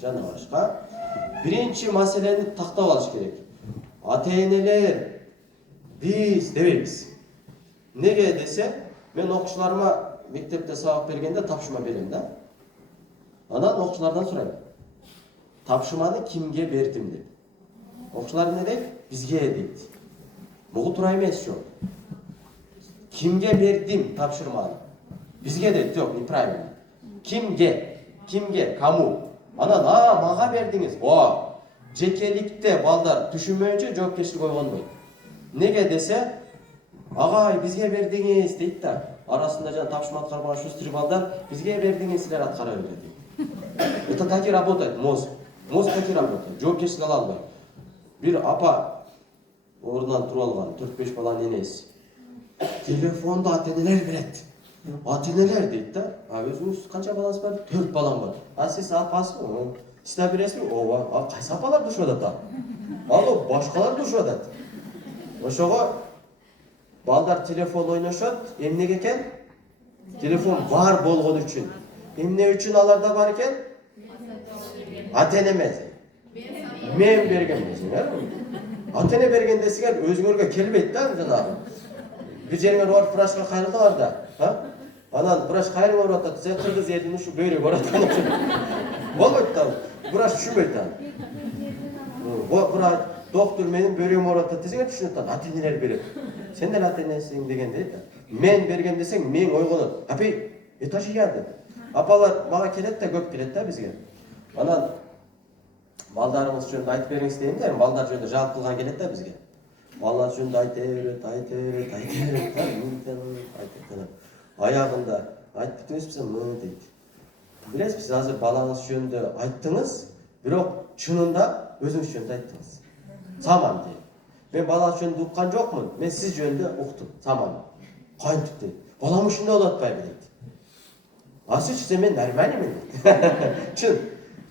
жана башка. Birinchi masaleni taqtab olish kerak. Ата-eneler biz debeymiz. Nega dese, men o'quvchilarga mektepte sabak bergende tapşırma berem da. Anan o'quvchilardan so'rayman. Tapşırmani kimge berdim deb. O'quvchilar ne deydi? Bizge deydi. Bu to'g'ri emas shu. Kimge berdim tapşırmani? Bizge deydi. Yo'q, neправильно. Kimge? Kimge? Kamu? Anan, maga berdingiz. Жекеликте балдар түшүнбөйүнчө жоопкерчилик ойгонбойт. Неге десе, агай бизге бердиңиз дейт да. Арасында жана тапшырма аткарбаган шустри балдар бизге бердиңиз, силер аткара берет. Это так и работает мозг. Мозг так и работает. Жоопкерчилик ала албайт. Бир апа ордунан туруп алган 4-5 баланын энеси. Телефонду ата-энелер берет. Ата-энелер дейт да. Өзүңүз канча балаңыз бар? 4 балам бар. Сиз апасызбы? Сиз бересизби? Ооба. Кайсы апалар душуп атат? Ал башкалар душуп атат. Ошого балдар телефон ойношот. Эмнеге экен? Телефон бар болгон үчүн. Эмне үчүн аларда бар экен? Ата-эне эмес. Мен берген десиңер. Ата-эне берген десиңер өзүңөргө келбейт да жанагы. Бир жериңер барып врачка кайрылдыңар да, Анан врач кайрылып барып атат. Сен кыргыз элинин ушу бөйрөгү бар аткан үчүн. Болбойт да. Врач түшүнбөйт да. Врач доктор менин бөйрөгүм бар атат десең түшүнөт да. Ата-энелер берет. Сен деле ата-энесиң деген дейт. Мен берген десең мен ойгонот. Апай, этажы келди. Апалар мага келет да, көп келет да бизге. Анан балдарыңыз жөнүндө айтып бериңиз дейм да, балдар жөнүндө жалп кылган келет да бизге. Балдар жөнүндө айта берет. Аягында айтып бүтүңүзбү мын дейт. Билесизби, сиз азыр балаңыз жөнүндө айттыңыз, бирок чынында өзүңүз жөнүндө айттыңыз. Саман дейт. Мен балаңыз жөнүндө уккан жокмун, мен сиз жөнүндө уктум. Саман. Кантип дейт. Балам ушундай болуп атпайбы дейт. Сиз мен нормальмын дейт. Чын.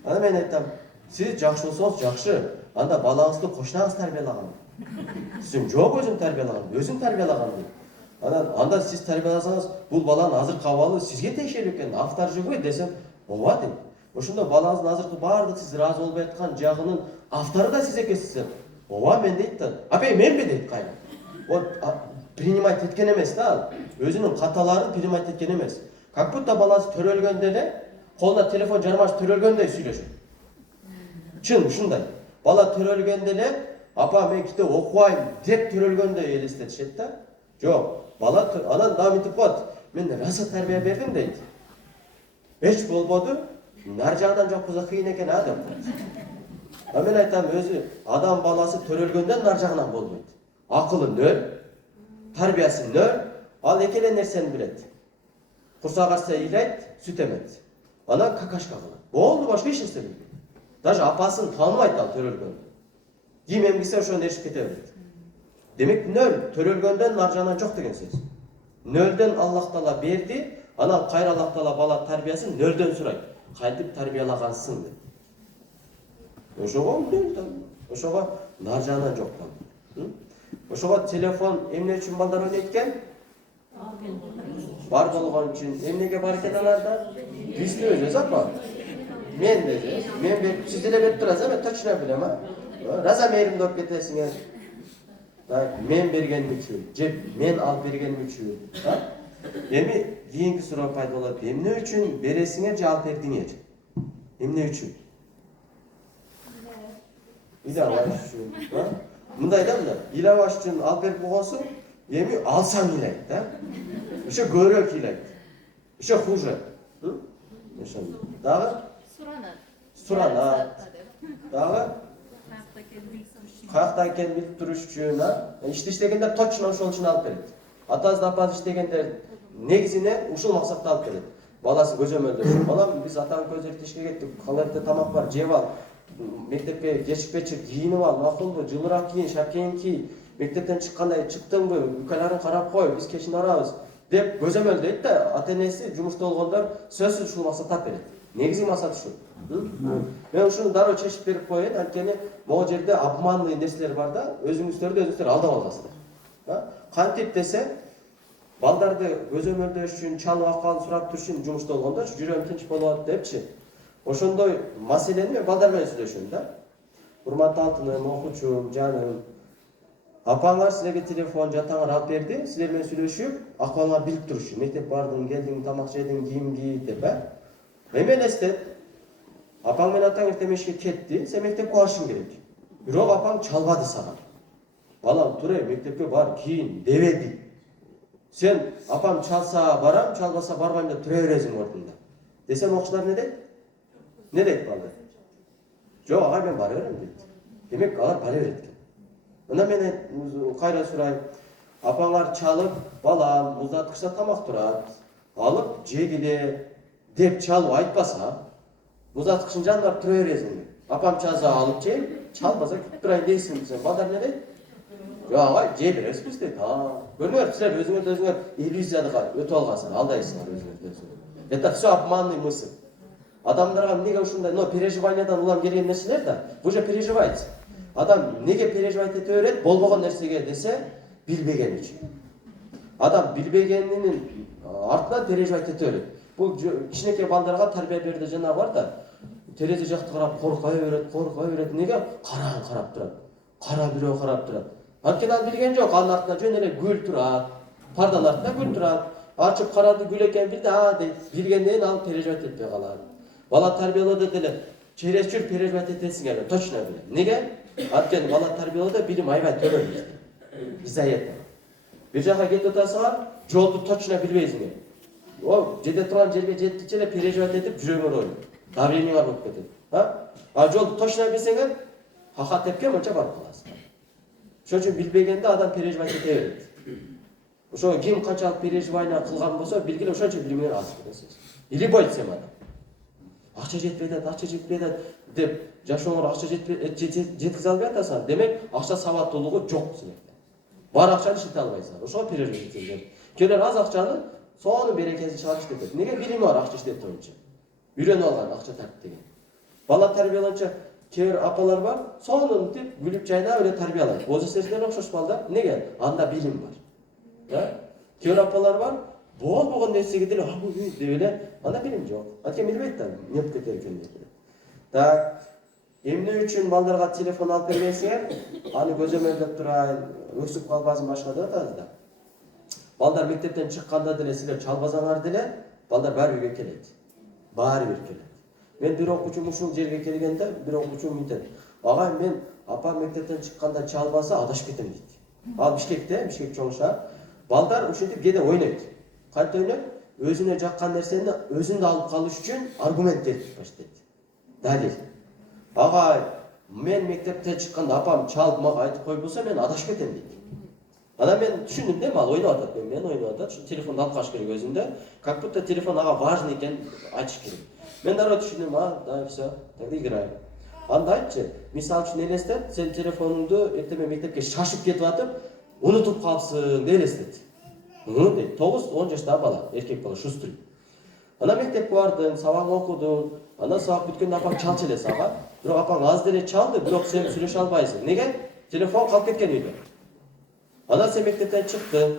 Ана мен айтам, сиз жакшы болсоңуз жакшы, анда балаңызды кошунаңыз тарбиялаган. Сиз жок өзүм тарбиялаган, өзүм тарбиялаган дейт. Анда сиз тарбияласаңыз, бул баланын азыркы абалы сизге тиешелүү экен, авторжы го десем, ооба дейт. Ошондо балаңыздын азыркы баардык сиз ыраазы болбой аткан жагынын автору да сиз экенсиз. Ооба мен дейт да. Апай менби дейт кайра. Принимать эткен эмес да, өзүнүн каталарын принимать эткен эмес. Как будто баласы төрөлгөндө эле колуна телефон жармашып төрөлгөндөй сүйлөшөт. Чын ушундай. Бала төрөлгөндө эле апа мен китеп окубайм деп төрөлгөндөй элестетишет да. Жок. Бала анан дагы мынтип коет. Мен раса тарбия бердим дейт. Эч болбоду. Нар жагынан жок болсо кыйын экен деп коет. Мен айтам, өзү адам баласы төрөлгөндөн нар жагынан болбойт. Акылы нөл, тарбиясы нөл, ал эки эле нерсени билет. Курсак ачса ыйлайт, сүт эмет. Анан какашка кылат. Болду, башка эч нерсе билбейт. Даже апасын тааныбайт ал төрөлгөндө. Ким эмгисе ошону ээрчип кете берет. Демек нөл, төрөлгөндөн нар жагынан жок деген сөз. Нөлдөн Аллах Таала берди, анан кайра Аллах Таала бала тарбиясын нөлдөн сурайт. Кантип тарбиялагансың деп. Ошого нар жагынан жок болду. Ошого телефон эмне үчүн балдар ойнойт экен? Бар болгон үчүн. Эмнеге бар экен аларда? Бизди өзү апа. Мен берип, сиз деле берип турасыз, мен точно билем, Раза мээримдүү болуп кетесиңер. Мен бергеним үчүн, мен алып бергеним үчүн. Эми кийинки суроо пайда болот. Эмне үчүн бересиңер же алып бердиңер? Эмне үчүн? Ыйлабаш үчүн. Мындай да, ыйлабаш үчүн алып берип койгонсуң, эми алсаң ыйлайт да. Ошо көбүрөөк ыйлайт. Ошо хуже. Ошондой. Дагы? Суранат. Дагы? Каяктан экенин билип туруш үчүн, ишти иштегендер точно ошол үчүн алып берет. Атасы апасы иштегендер негизинен ушул максатта алып берет. Баласы көзөмөлдөшүп, балам биз атаң көзөрүп ишке кеттик, калерде тамак бар, жеп ал, мектепке кечикпечи кийинип ал, макулбу, жылыраак кийин, шапкиң ки, мектептен чыккандай чыктыңбы, үкаларын карап кой, биз кечин барабыз деп көзөмөлдөйт да, ата-энеси жумушта болгондор сөзсүз ушул максатты алып берет. Негизи максат ушул. Мен ушуну дароо чечип берип коеюн, анткени могу жерде обманный нерселер бар да, өзүңүздөрдү алдап аласыздар. Кантип десе, балдарды көзөмөлдөш үчүн, чалып акалын сурап туруш үчүн жумушта болгондор жүрөм тынч болот депчи. Ошондой маселени мен балдар менен сүйлөшөм да. Урматтуу алтыным, окуучум, жаным. Апаңар силерге телефон жатаңар алып берди, силер менен сүйлөшүп, акыбалыңар билип турушу. Мектеп бардың, келдиң, тамак жедиң, кийим кийип деп, Эми элестет. Апаң менен атаң эртең ишке кетти, сен мектепке барышың керек. Бирок апаң чалбады сага. Балам, туре, мектепке бар, кийин дебеди. Сен апам чалса барам, чалбаса барбайм деп тура бересиң ордунда. Десем окуучулар не дейт? Не дейт балдар? Жок, ага мен бара берем дейт. Демек алар бара берет экен. Мына мен кайра сурайм. Апаңар чалып, балам, муздаткычта тамак турат. Алып жегиле деп чалып айтпаса, муздаткычтын жанына барып тура бересиң. Апам чалса алып жейм, чалбаса кетип турайын дейсиң десем, балдар не дейт? Жок, ага, жей бересиз дейт. Көрүңөр, силер өзүңөр иллюзияга өтүп алгансыңар, алдайсыңар өзүңөрдү. Это все обманный мысль. Адамдарга неге ушундай, переживаниядан улам келген нерселер да, бул же переживается. Адам неге переживать ете берет, болбогон нерсеге десе, билбеген үчүн. Адам билбегенинин артынан переживать ете берет. Бул кичинекей балдарга тарбия берүүдө жана бар да, терезе жакты карап коркуя берет. Неге? Караң карап турат. Кара бирөө карап турат. Анткени ал билген жок, анын артынан жөн эле гүл турат. Парданын артында гүл турат. Ачып карады, гүл экен билди, дейт. Билгенден ал переживать етпей калат. Бала тарбиялоодо деле чересчур переживать этесиңер, точно билем. Неге? Анткени бала тарбиялоодо билим аябай төмөн bizde. Изаят. Бир жака кетип атасыңар, жолду точно билбейсиңер. Жете турган жерге жеткиче эле переживать этип жүрөгүңөр ойнойт. Давлениеңар болуп кетет. Жолду точно билсеңер, хака тепке мынча барып каласың. Ошон үчүн билбегенде адам переживать ете берет. Ошо ким канчалык переживание кылган болсо, билгиле ошончо билимиңер аз кетесиз. Или бойтсем адам. Акча жетпей атат деп жашооңор акча жеткизе албай атасыңар. Демек, акча сабаттуулугу жок силерде. Бар акчаны иштете албайсыңар. Ошого переживать этесиңер. Келер аз акчаны сонун берекеси чыгарып иштетет. Неге билими бар акча иштетет боюнча? Үйрөнүп алган акча тартып деген. Бала тарбияланча кээ бир апалар бар, сонун деп күлүп жайнап эле тарбиялайт. Өзүсүнө окшош балдар. Неге? Анда билим бар. Кээ бир апалар бар, болбогон нерсеге деле деп эле, анда билим жок. Анткени билбейт да, эмне болуп кетер экен деп. Так, эмне үчүн балдарга телефон алып бергенсиңер? Аны көзөмөлдөп турайын, өксүп калбасын башка деп атабыз да. Балдар мектептен чыкканда деле силер чалбасаңар деле, балдар баары үйгө келет. Баары бир келет. Мен бир окуучум ушул жерге келгенде, бир окуучум мынтет. Ага, мен апам мектептен чыкканда чалбаса адашып кетем дейт. Ал Бишкекте, Бишкек чоң шаар. Балдар ушинтип кээде ойнойт. Кантип ойнойт? Өзүнө жаккан нерсени өзүндө алып калыш үчүн аргумент берип баштайт. Далил. Ага, мен мектептен чыкканда апам чалып мага айтып койбосо, мен адашып кетем дейт. Ана мен түшүндүм да, ал ойноп атат, мен ойноп атат, телефонду алып калыш керек өзүндө. Как будто телефон ага важный экен айтыш керек. Мен дароо түшүндүм, да, всё, тогда играем. Анда айтчы, мисалы үчүн элестет, сен телефонуңду эртең мектепке шашып кетип атып, унутуп калыпсың деп элестет. Дейт, 9-10 жаштагы бала, эркек бала, шустрый. Ана мектепке бардың, сабак окудуң, ана сабак бүткөндө апаң чалчу эле сага. Бирок апаң аз деле чалды, бирок сен сүйлөшө албайсың. Неге? Телефон калып кеткен үйдө. Ана сен мектептен чыктың,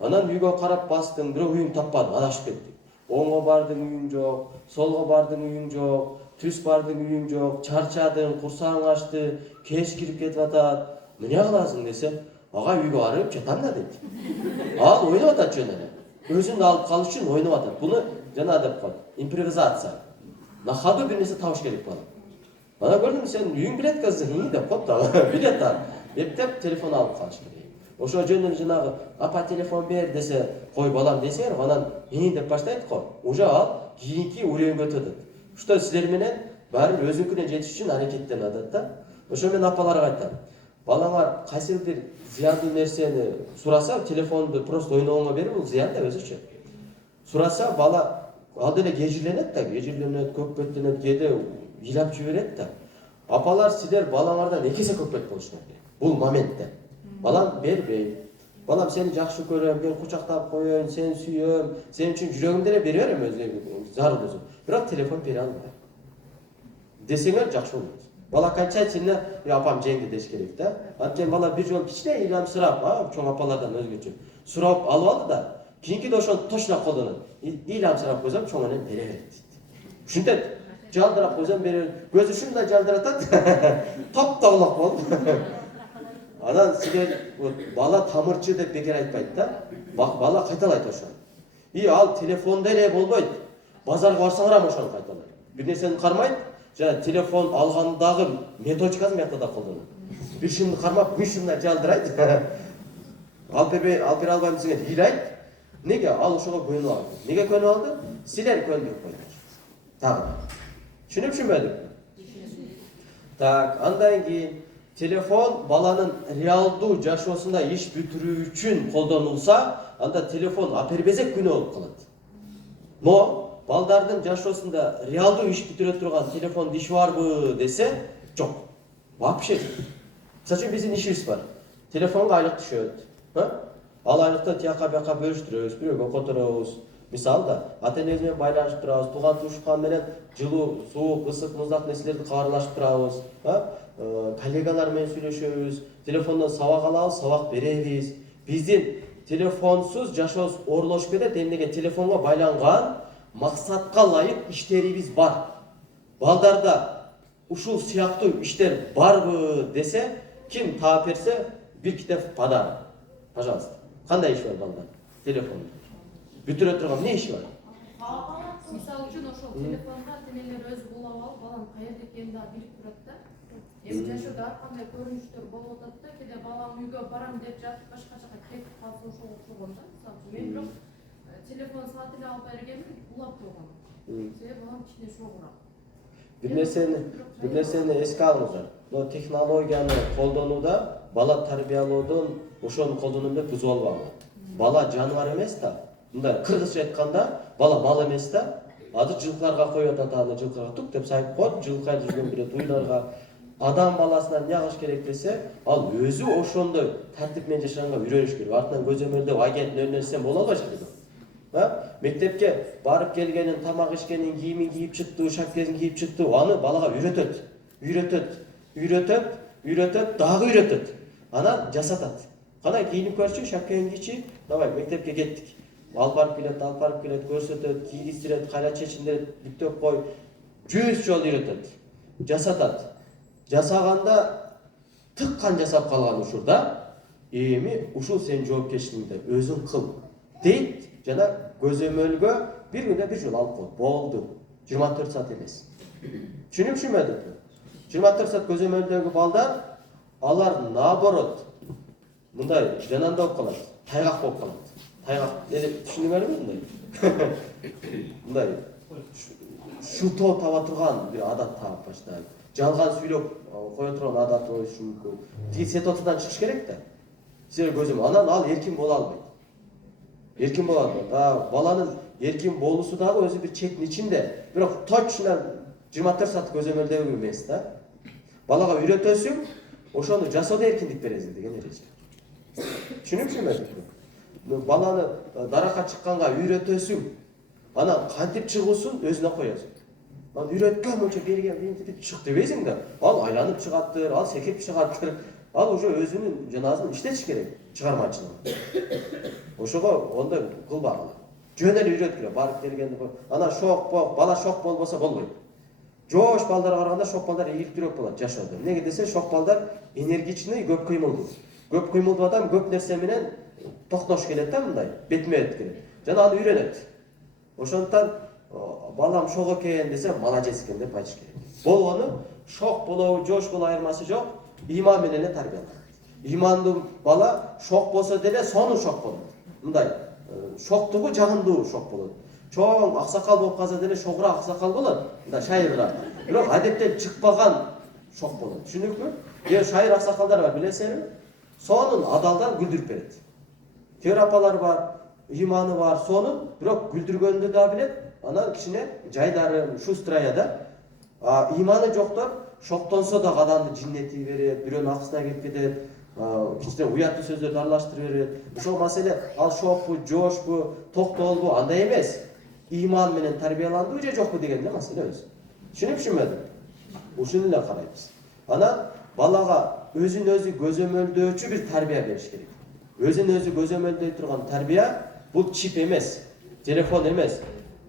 анан үйгө карап бастың, бирок үйүң таппадың, адашып кеттиң. Оңго бардың үйүң жок, солго бардың үйүң жок, түс бардың үйүң жок, чарчадың, курсагың ачты, кеч кирип кетип атат. Эмне кыласың десе, ага үйгө барып жатам да дейт. Ал ойноп атат жөн эле. Өзүн алып калыш үчүн ойноп атат. Буну жана деп коет, импровизация. На ходу бир нерсе табыш керек бала. Ана көрдүм сен үйүң билет кызым, деп коет да, билет ал. Деп телефон алып калыш керек. Ошо жөн эле жанагы апа телефон бер десе, кой балам десеңер, анан деп баштайт го. Уже ал кийинки уровеньге өтөт. Ушта силер менен баары өзүнкүнө жетиш үчүн аракеттенип атат да. Ошо мен апаларга айтам. Балаңар кайсы бир зыяндуу нерсени сураса, телефонду просто ойногонго берип, бул зыян да өзүчө. Сураса, бала ал деле кежирленет да, көкпөттөнөт, кээде ыйлап жиберет да. Апалар силер балаңардан 2 эсе көкпөт болушуңар керек. Бул моментте. Балам бербей. Балам сени жакшы көрөм, мен кучактап коеюн, сени сүйөм, сен үчүн жүрөгүмдү эле бере берем өзү зарыл болсо. Бирок телефон бере албайм. Десеңер жакшы болот. Бала окончательно апам жеңди деш керек да. Анткени бала бир жол кичине ыйламсырап, чоң апалардан өзгөчө сурап алып алды да, кийинкиде ошону точно колдонот. Ыйламсырап койсом чоң энем бере берет дейт. Ушинтет. жалдырап койсом бери көзү ушундай жалдыратат. Таптагылак болуп. Анан силер бала тамырчы деп бекер айтпайт да. Бала кайталайт ошону. Ал телефонда эле болбойт. Базарга барсаңар ошону кайталайт. Бир нерсени кармайт, жана телефон алгандагы методикасын биякта да колдонот. Бир шымды кармап, бир шымда жалдырайт. Алып бере албайм десеңер ыйлайт. Неге ал ошого көнүп алды? Неге көнүп алды? Силер көндүрүп койдуңар. Тагы. Түшүнүпсүңбү? Так, андан кийин телефон баланын реалдуу жашоосунда иш бүтүрүү үчүн колдонулса, анда телефон апербезек күнөө болуп калат. Но балдардын жашоосунда реалдуу иш бүтүрө турган телефондун иши барбы десе, жок. Вообще жок. Мисалы үчүн биздин ишибиз бар. Телефонго айлык түшөт. Ал айлыкты тияка бияка бөлүштүрөбүз, бирөөгө которобуз. Мисалы да ата-энебиз менен байланышып турабыз, тууган туушкан менен жылуу, суук, ысык, муздак нерселерди кабарлашып турабыз. Коллегалар менен сүйлөшөбүз, телефондон сабак алабыз, сабак беребиз. Биздин телефонсуз жашообуз оорлошуп кетет, эмнеге телефонго байланган максатка ылайык иштерибиз бар. Балдарда ушул сыяктуу иштер барбы десе, ким таап берсе, бир китеп подарок. Пожалуйста. Кандай иш бар балдар? Телефонда. Бүтүрө турган эмне иши бар? Мисалы үчүн ошол телефонго ата-энелер өзү булап алып, баланын каерде экенин дагы билип турат да. Жашоодо ар кандай көрүнүштөр болуп атат да, кээде балам үйгө барам деп жатып башка жака кетип калса ошого окшогон да. Мисалы үчүн мен бирок телефон саат эле алып бергенмин, булап койгом. Себеби балам кичине шогураак. Бир нерсени эске алыңыздар. Бул технологияны колдонууда бала тарбиялоодон ошону колдоном деп бузуп албагыла. Бала жаныбар эмес да. Мындай кыргызча айтканда, бала мал эмес да. Азыр жылкыларга коюп атат, аны жылкыга тук деп сайып коет, жылкайып жүргөн бирет уйларга. Адам баласына эмне кылыш керек десе, ал өзү ошондой тартип менен жашаганга үйрөнүш керек. Артынан көзөмөлдөп агент нерсем боло албайт керек. Мектепке барып келгенин, тамак ишкенин, кийимин кийип чыкты, шапкесин кийип чыкты, аны балага үйрөтөт, дагы үйрөтөт. Анан жасатат. Кана кийинип көрчү, шапкеңди кийчи, давай мектепке кеттик. Алып барып келет, көрсөтөт, кийгизтирет, кайра чечиндирет, бүктөп кой. 100 жолу үйрөтөт. Жасатат. Жасаганда тыккан жасап калган учурда, эми ушул сенин жоопкерчилигиңде өзүң кыл дейт, жана көзөмөлгө бир күндө бир жолу алып коет. Болду. 24 саат эмес. Түшүнүпсүңбү? 24 саат көзөмөлдөгү балдар, алар наоборот мындай жананда болуп калат, тайгак болуп калат. Тайгак, түшүнүңөрбү мындай? Мындай шутоо таба турган бир адат таап баштайт. Жалган сүйлөп кое турган адат болушу мүмкүн. Тиги ситуациядан чыгыш керек да. Силер көзөм, анан ал эркин боло албайт. Эркин боло албайт. Баланын эркин болуусу дагы өзү бир чектин ичинде, бирок точно 24 саат көзөмөлдөө эмес да. Балага үйрөтөсүң, ошону жасоодо эркиндик бересиң деген эреже. Түшүнүпсүңбү? Баланы даракка чыкканга үйрөтөсүң, анан кантип чыгуусун өзүнө коесуң. Анан үйрөткөн мынча берген принципти чык дебейсиң да. Ал айланып чыгаттыр, ал секирип чыгаттыр. Ал уже өзүнүн жаназын иштетиш керек, чыгармачылыгы. Ошого ондой кылбагыла. Жөн эле үйрөткүлө, барып келгенди. Анан бала шок болбосо болбойт. Жош балдарга караганда шок балдар ийгиликтүүрөөк болот жашоодо. Эмнеге десе, шок балдар энергичный, көп кыймылдуу. Көп кыймылдуу адам көп нерсе менен токтош келет да, мындай, бетме-бет келет. Жана аны үйрөнөт. Ошондуктан балам шок экен десе, молодец экен деп айтыш керек. Болгону шок болобу, жош болобу айырмасы жок, иман менен эле тарбияланат. Имандуу бала шок болсо деле сонун шок болот. Мындай шоктугу жагымдуу шок болот. Чоң аксакал болуп калса деле шогураак аксакал болот, мындай шайырыраак. Бирок адептен чыкпаган шок болот. Түшүнүкпү? Шайыр аксакалдар бар, билесиңерби? Сонун адалдар күлдүрүп берет. Төр апалар бар, иманы бар, сонун, бирок күлдүргөндү да билет. Анан кичине жайдары, шустрая да. Иманы жоктор шоктонсо да адамды жиннети берет, бирөөнүн акысына кирип кетет, кичине уяттуу сөздөрдү аралаштырып берет. Ошол маселе ал шокпу, жошпу, токтолбу, андай эмес. Иман менен тарбияландыбы же жокпу деген эле маселе өзү. Түшүнүпсүңбү? Ушуну эле карайбыз. Анан балага өзүн өзү көзөмөлдөөчү бир тарбия бериш керек. Өзүн өзү көзөмөлдөй турган тарбия бул чип эмес, телефон эмес.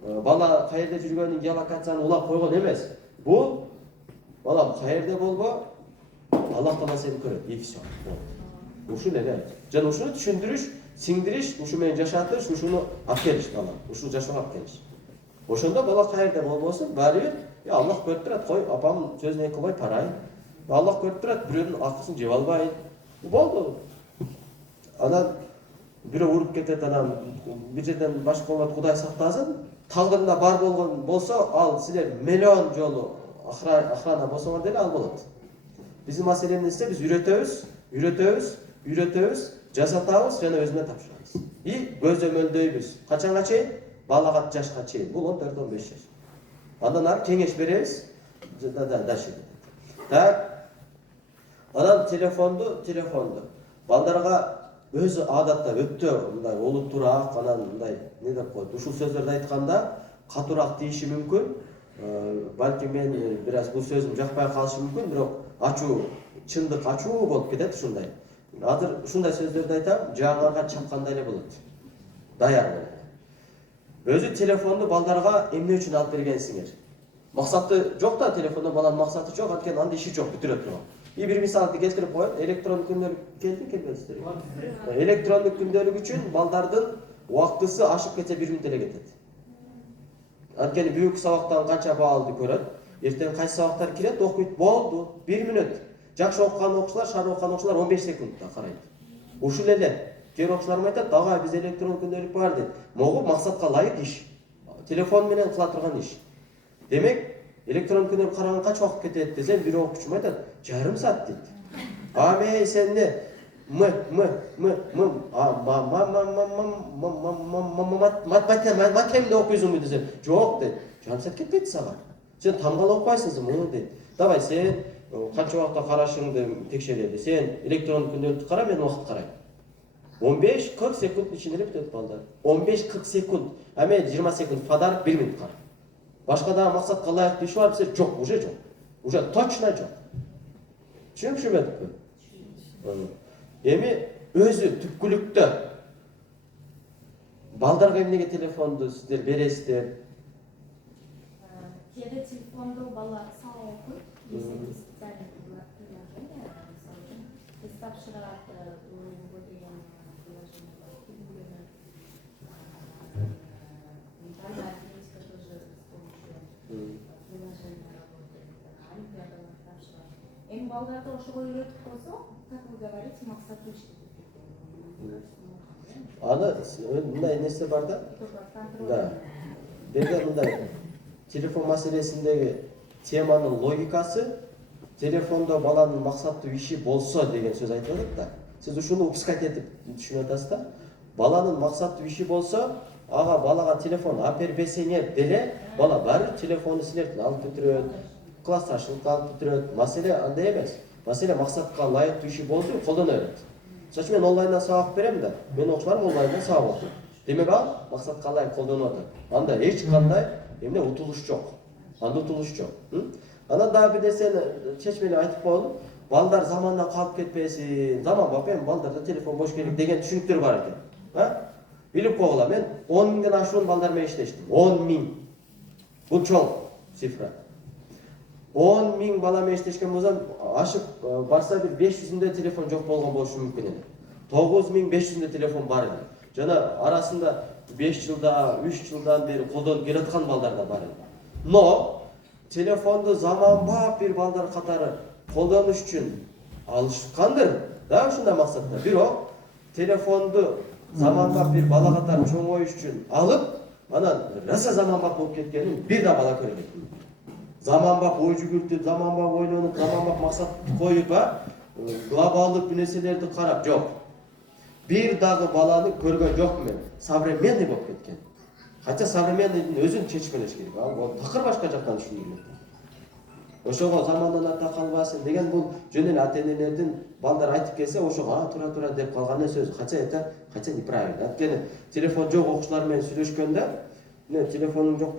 бала каерде жүргөнүн геолокацияны улап койгон эмес. Бул балам каерде болбо, Аллах Таала сени көрөт. И все. Ушул эле. Жана ушуну түшүндүрүш, сиңдириш, ушу менен жашатыш, ушуну алып келиш бала. Ушул жашоого алып келиш. Ошондо бала каерде болбосун, баары бир, Аллах көрүп турат, кой, апам сөзүнө эки кылбай парайын. Аллах көрүп турат, бирөөнүн акысын жеп албайын. Болду. Анан бирөө уруп кетет, анан бир жерден башка болот, Кудай сактасын. Талгында бар болгон болсо, ал силер миллион жолу охрана болсоңор деле ал болот. Биздин маселебиз биз үйрөтөбүз, жасатабыз жана өзүнө тапшырабыз. И көзөмөлдөйбүз. Качанга чейин? Балага жашка чейин. Бул 14-15 жаш. Андан ары кеңеш беребиз. Дальше. Так. Анан телефонду. Балдарга өзү адатта өтө мындай олуттураак, анан мындай не деп коет. Ушул сөздөрдү айтканда катуураак тийиши мүмкүн. Балки мен бир аз бул сөзүм жакпай калышы мүмкүн, бирок ачуу, чындык ачуу болуп кетет ушундай. Азыр ушундай сөздөрдү айтам, жаңага чапкандай эле болот. Даяр болот. Өзү телефонду балдарга эмне үчүн алып бергенсиңер? Максаты жок да, телефондо баланын максаты жок, анткени анда иши жок, бүтүрө турган. Бир мисалды келтирип коет, электрондук күндөлүк келбедиңиздер. Электрондук күндөлүк үчүн балдардын убактысы ашып кетсе 1 мүнөт эле кетет. Анткени бүгүнкү сабактан канча баалды көрөт, эртең кайсы сабактар кирет, окуйт, болду, 1 мүнөт. Жакшы окуган окуучулар, шаар окуган окуучулар 15 секундта карайт. Ушул эле. Кээ окуучулар айтат, ага биз электрондук күндөлүк бар дейт. Могу максатка ылайык иш. Телефон менен кыла турган иш. Демек, электрондук күндөлүк караган канча убакыт кетет десем, бир окуучум айтат, жарым саат дейт. Аме сен эмне? Матемде окуйсуңбу десем, жок дейт. Жарым саат кетпейт сага. Сен тамгала окубайсыңбы дейт. Давай сен канча убакытта карашыңды текшерели. Сен электрондук күндөлүктү кара, мен убакыт карайм. 15-40 секунд ичинде эле бүтөт балдар. 15-40 секунд. А мен 20 секунд подарок 1 мүнөт кара. Башка дагы максатка ылайык иши бар десе, жок, уже жок. Уже точно жок. Түшүнүшүңбү? Эми өзү түпкүлүктө балдарга эмнеге телефонду сиздер бересиздер? Кээде телефонду бала сабак окуйт, эсептик специальный приложение, мисалы үчүн тест тапшырат, деген приложение бар. Ментальная атлетика тоже с помощью приложения работает, олимпиадалар тапшырат. Эми балдарды ошого үйрөтүп койсок, как вы говорите, максаты иштейт. Аны мындай нерсе бар да? Да. Беде мындай телефон маселесиндеги теманын логикасы телефондо баланын максаттуу иши болсо деген сөз айтып атат да. Сиз ушуну упускать этип түшүнүп атасыз да? Баланын максаттуу иши болсо, ага балага телефон алып бербесеңер деле, бала баары телефонду силерден алып бүтүрөт, классташылыкка алып бүтүрөт. Маселе андай эмес. Маселе максатка ылайыктуу иши болду, колдоно берет. Мисалы мен онлайндан сабак берем да, мен окуучуларым онлайндан сабак окуйт. Демек ал максатка ылайык колдонуп атат. Анда эч кандай эмне утулуш жок. Анда утулуш жок. Анан дагы бир нерсени чечмелеп айтып коелу. Балдар замандан калып кетпесин. Заман бап, эми балдарда телефон бош керек деген түшүнүктөр бар экен. Билип койгула, мен 10 миңден ашуун балдар менен иштештим. 10 миң. Бул чоң цифра. 10 миң бала менен иштешкен болсом, ашып барса бир 500-үндө телефон жок болгон болушу мүмкүн эле. 9500-үндө телефон бар эле. Жана арасында 5 жылда, 3 жылдан бери колдонуп келаткан балдар да бар эле. Но телефонду заманбап бир балдар катары колдонуш үчүн алышкандыр. Да, ушундай максатта. Бирок телефонду заманбап бир бала катары чоңоюш үчүн алып, анан раса заманбап болуп кеткенин бир да бала көрбөйт. Заманбап ой жүгүртүп, заманбап ойлонуп, заманбап максат коюп, глобалдык нерселерди карап жок. Бир дагы баланы көргөн жокмун мен. Современный болуп кеткен. Хотя современныйдын өзүн чечмелеш керек. Ал такыр башка жактан түшүндүрүлөт. Ошого замандан ата калбасын деген бул жөн эле ата-энелердин балдар айтып келсе, ошого тура деп калган сөз. Хотя неправильно. Анткени телефон жок окуучулар менен сүйлөшкөндө, телефонум жок,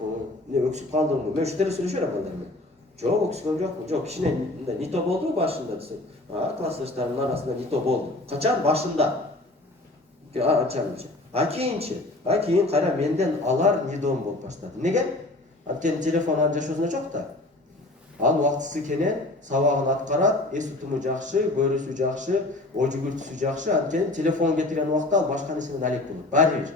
өксүп калдымбы? Мен ушул эле сүйлөшө берем балдар менен. Жок, өксүгөн жокмун. Жок, кичине мындай не то болду башында десем. Классташтарымдын арасында не то болду. Качан башында? Ачамчы. Кийинчи. А кийин кайра менден алар недон болуп баштады. Неге? Анткени телефон анын жашоосунда жок да. Ал убактысы кенен сабагын аткарат, эс утуму жакшы, көрүүсү жакшы, ой жүгүртүүсү жакшы. Анткени телефон кетирген убакта ал башка нерседен алек болот. Баары бир.